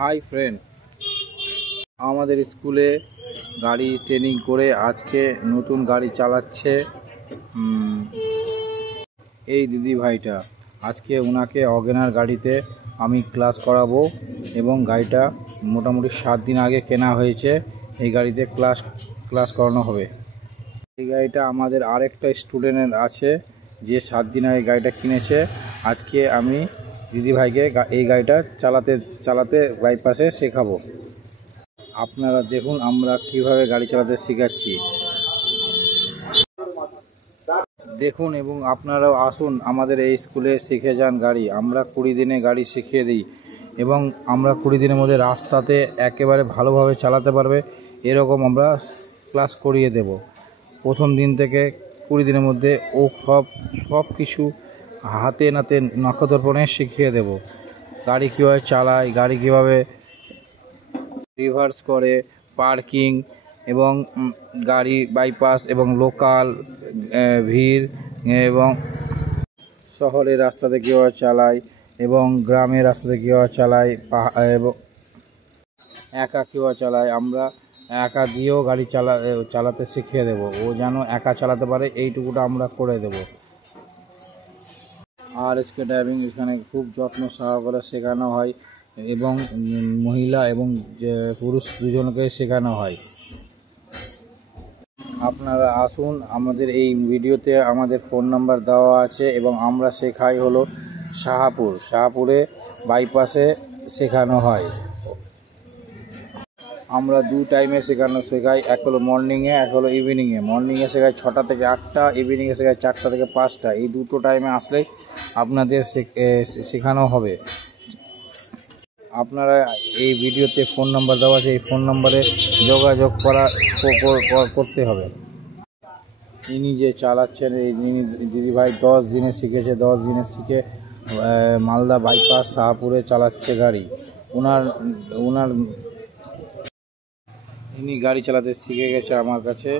Hi friend, আমাদের স্কুলে গাড়ি ট্রেনিং করে আজকে নতুন গাড়ি চালাচ্ছে এই দিদি ভাইটা। আজকে ওনাকে অজ্ঞানার গাড়িতে আমি ক্লাস করাবো এবং গাড়িটা মোটামুটি 7 দিন আগে কেনা হয়েছে। এই গাড়িতে ক্লাস করানো হবে। এই গাড়িটা আমাদের আরেকটা স্টুডেন্টের আছে যে 7 দিন আগে গাড়িটা কিনেছে। আজকে আমি দিদিভাইকে এই গাড়িটা চালাতে বাইপাসে শেখাবো। আপনারা দেখুন আমরা কিভাবে গাড়ি চালাতে শেখাচ্ছি, দেখুন এবং আপনারাও আসুন আমাদের এই স্কুলে শিখে যান গাড়ি। আমরা 20 দিনে গাড়ি শিখিয়ে দিই এবং আমরা 20 দিনের মধ্যে রাস্তাতে একেবারে ভালোভাবে চালাতে পারবে এরকম আমরা ক্লাস করিয়ে দেব। প্রথম দিন থেকে 20 দিনের মধ্যে ও সব কিছু হাতে নাতে নখদর্পণে শিখিয়ে দেব। গাড়ি কীভাবে চালায়, গাড়ি কীভাবে রিভার্স করে, পার্কিং এবং গাড়ি বাইপাস এবং লোকাল ভিড় এবং শহরের রাস্তাতে কীভাবে চালায় এবং গ্রামের রাস্তাতে কীভাবে চালায় এবং একা কীভাবে চালায়। আমরা একা দিয়েও গাড়ি চালাতে শিখিয়ে দেব। ও যেন একা চালাতে পারে এইটুকুটা আমরা করে দেব। আর স্কে ড্রাইভিং এখানে খুব যত্ন সহকারে শেখানো হয় এবং মহিলা এবং পুরুষ দুজনকে শেখানো হয়। আপনারা আসুন, আমাদের এই ভিডিওতে আমাদের ফোন নাম্বার দেওয়া আছে এবং আমরা শেখাই হলো শাহপুরে বাইপাসে শেখানো হয়। আমরা 2 টাইমে শেখাই, এক হলো মর্নিংয়ে, এক হলো ইভিনিংয়ে। মর্নিংয়ে শেখাই 6টা থেকে 8টা, ইভিনিংয়ে শেখাই 4টা থেকে 5টা। এই দুটো টাইমে আসলেই আপনাদের শেখানো হবে। আপনারা এই ভিডিওতে ফোন নাম্বার দেওয়া আছে, এই ফোন নাম্বারে যোগাযোগ করতে হবে। ইনি যে চালাচ্ছেন এই দিদিভাই 10 দিনে শিখেছে। 10 দিনে শিখে মালদা বাইপাস শাহপুরে চালাচ্ছে গাড়ি। ইনি গাড়ি চালাতে শিখে গেছে আমার কাছে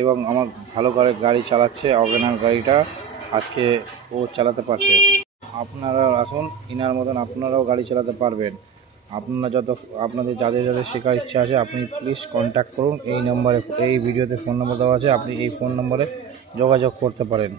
এবং আমার ভালো করে গাড়ি চালাচ্ছে। অজ্ঞানার গাড়িটা আজকে ও চালাতে পারছে। আপনারা আসুন, ইনার মতন আপনারাও গাড়ি চালাতে পারবেন। আপনাদের যাদের শেখার ইচ্ছা আছে আপনি প্লিজ কন্ট্যাক্ট করুন এই নম্বরে। এই ভিডিওতে ফোন নম্বর দেওয়া আছে, আপনি এই ফোন নম্বরে যোগাযোগ করতে পারেন।